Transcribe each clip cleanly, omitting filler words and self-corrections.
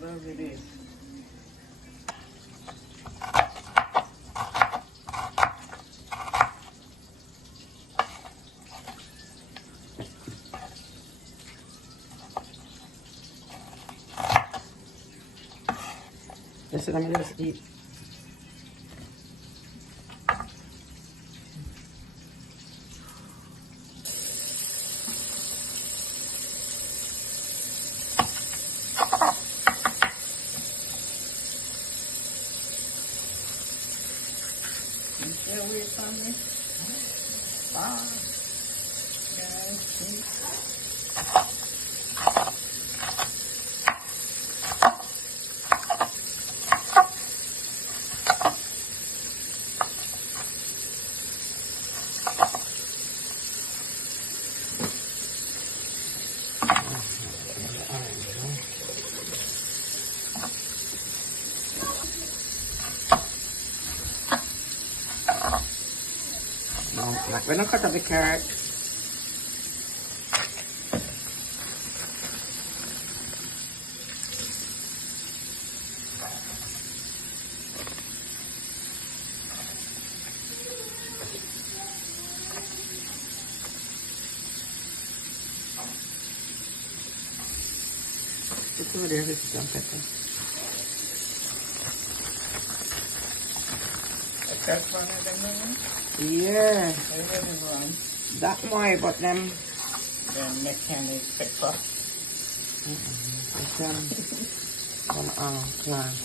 love it is. Listen, I'm gonna just eat. You still with something? Bye. Guys, No, we're not cut up the carrot. Put over there with some pepper. that's one of them, man. Yeah, They really run. that more, but them. The mechanic pepper. It's from plant.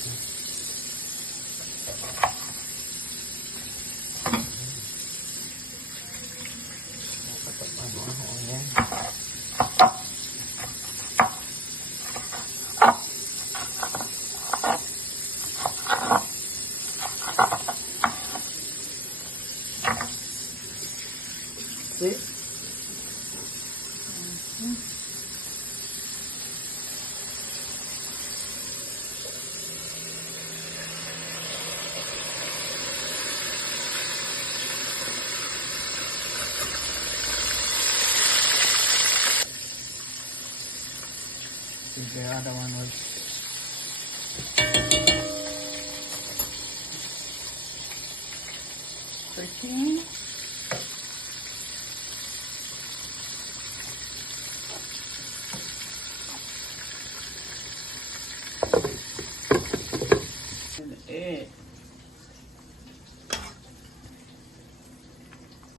See? The other one was 13.